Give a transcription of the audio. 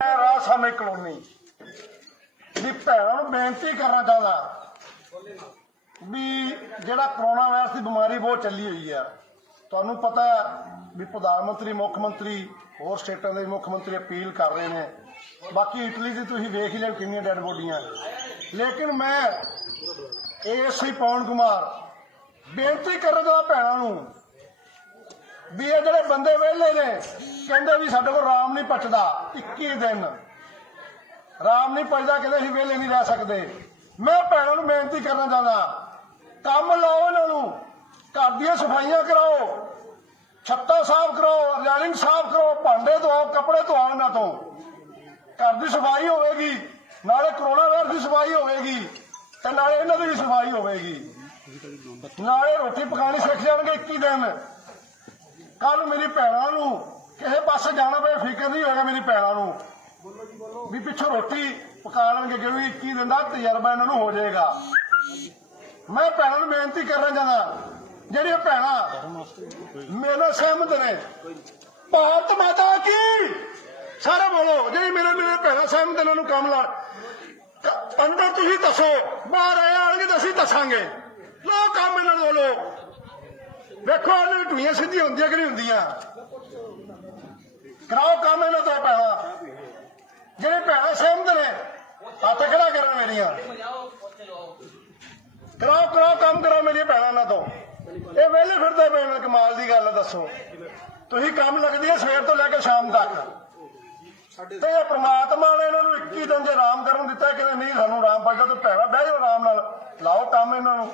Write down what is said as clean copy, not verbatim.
राजसामे colony ਦੀ ਭੈਣਾਂ ਨੂੰ ਬੇਨਤੀ ਕਰਨਾ ਚਾਹੁੰਦਾ ਵੀ ਜਿਹੜਾ ਕੋਰੋਨਾ ਵਾਇਰਸ ਦੀ ਬਿਮਾਰੀ ਬਹੁਤ ਚੱਲੀ ਹੋਈ ਆ। ਤੁਹਾਨੂੰ ਪਤਾ ਵੀ ਪ੍ਰਧਾਨ ਮੰਤਰੀ ਮੁੱਖ ਮੰਤਰੀ ਹੋਰ ਸਟੇਟਾਂ ਦੇ ਮੁੱਖ ਮੰਤਰੀ ਅਪੀਲ ਕਰ ਰਹੇ ਨੇ। ਬਾਕੀ ਇਟਲੀ ਦੀ ਤੁਸੀਂ ਵੇਖ ਹੀ ਲੈਣ ਕਿੰਨੀਆਂ ਡੈਡ ਬੋਡੀਆਂ। ਲੇਕਿਨ ਮੈਂ ਏਐਸਆਈ ਪਵਨ ਕੁਮਾਰ ਬੇਨਤੀ ਕਰਨਾ ਚਾਹੁੰਦਾ ਭੈਣਾਂ ਨੂੰ ਵੀ ਇਹ ਜਿਹੜੇ ਬੰਦੇ ਵਿਹਲੇ ਨੇ ਕਹਿੰਦੇ ਵੀ ਸਾਡੇ ਕੋਲ ਰਾਮ ਨਹੀਂ ਪਚਦਾ 21 ਦਿਨ ਰਾਮ ਨਹੀਂ ਪਚਦਾ ਕਹਿੰਦੇ ਅਸੀਂ ਵਿਹਲੇ ਨਹੀਂ ਰਹਿ ਸਕਦੇ। ਮੈਂ ਭੈਣਾਂ ਨੂੰ ਬੇਨਤੀ ਕਰਨਾ ਚਾਹੁੰਦਾ ਕੰਮ ਲਾਓ ਇਹਨਾਂ ਨੂੰ ਘਰ ਦੀਆਂ ਸਫਾਈਆਂ ਕਰਾਓ ਛੱਤਾਂ ਸਾਫ਼ ਕਰਾਓ ਰੈਲਿੰਗ ਸਾਫ਼ ਕਰੋ ਭਾਂਡੇ ਧੋਓ ਕੱਪੜੇ ਧੋਓ ਇਹਨਾਂ ਤੋਂ ਘਰ ਦੀ ਸਫਾਈ ਹੋਵੇਗੀ ਨਾਲੇ ਕਰੋਨਾ ਵਾਇਰਸ ਦੀ ਸਫਾਈ ਹੋਵੇਗੀ ਤੇ ਨਾਲੇ ਇਹਨਾਂ ਦੀ ਵੀ ਸਫਾਈ ਹੋਵੇਗੀ ਨਾਲੇ ਰੋਟੀ ਪਕਾਉਣੀ ਸਿੱਖ ਜਾਣਗੇ 21 ਦਿਨ। ਕੱਲ ਮੇਰੀ ਭੈਣਾਂ ਨੂੰ ਕਿਸੇ ਪਾਸੇ ਜਾਣਾ ਪਏ ਫਿਕਰ ਨਹੀਂ ਹੋਏਗਾ ਮੇਰੀ ਭੈਣਾਂ ਨੂੰ ਵੀ ਪਿੱਛੋਂ ਰੋਟੀ ਪਕਾ ਲੈਣਗੇ ਜਿਹੜੀ 21 ਦਿਨ ਦਾ ਤਜਰਬਾ ਇਹਨਾਂ ਨੂੰ ਹੋ ਜਾਏਗਾ। ਮੈਂ ਭੈਣਾਂ ਨੂੰ ਬੇਨਤੀ ਕਰਨਾ ਚਾਹੁੰਦਾ ਜਿਹੜੀਆਂ ਭੈਣਾਂ ਮੇਰੇ ਨਾਲ ਸਹਿਮਤ ਨੇ ਭਾਰਤ ਮਾਤਾ ਕੀ ਸਾਰੇ ਬੋਲੋ ਜਿਹੜੀ ਮੇਰੇ ਭੈਣਾਂ ਸਹਿਮਤ ਇਹਨਾਂ ਨੂੰ ਕੰਮ ਲਾ ਅੰਦਰ ਤੁਸੀਂ ਦੱਸੋ ਬਾਹਰ ਆਏ ਆਣਗੇ ਤਾਂ ਅਸੀਂ ਦੱਸਾਂਗੇ ਲੋ ਕੰਮ ਇਹਨਾਂ ਨੂੰ ਬੋਲੋ। ਵੇਖੋ ਇਹਨਾਂ ਦੀ ਟੂਈਆਂ ਸਿੱਧੀਆਂ ਹੁੰਦੀਆਂ ਕਿ ਨਹੀਂ ਹੁੰਦੀਆਂ ਕਰਾਓ ਕੰਮ ਇਹਨਾਂ ਤੋਂ ਭੈਣਾਂ ਜਿਹੜੇ ਭੈਣਾਂ ਸਹਿਮਤ ਨੇ ਹੱਥ ਖੜਾ ਕਰਨ ਮੇਰੀਆਂ ਕਰਾਓ ਕੰਮ ਕਰਾਓ ਮੇਰੀਆਂ ਭੈਣਾਂ ਨਾਲ ਤੋਂ ਇਹ ਵਿਹਲੇ ਫਿਰਦੇ ਪਏ ਨੇ ਕਮਾਲ ਦੀ ਗੱਲ ਦੱਸੋ ਤੁਸੀਂ ਕੰਮ ਲੱਗਦੀ ਹੈ ਸਵੇਰ ਤੋਂ ਲੈ ਕੇ ਸ਼ਾਮ ਤੱਕ ਤੇ ਇਹ ਪ੍ਰਮਾਤਮਾ ਨੇ ਇਹਨਾਂ ਨੂੰ 21 ਦਿਨ ਜੇ ਆਰਾਮ ਕਰਨ ਦਿੱਤਾ ਕਿ ਨਹੀਂ ਸਾਨੂੰ ਆਰਾਮ ਪਈਦਾ ਤਾਂ ਭੈਣਾਂ ਬਹਿ ਜਾਓ ਆਰਾਮ ਨਾਲ ਲਾਓ ਕੰਮ ਇਹਨਾਂ ਨੂੰ।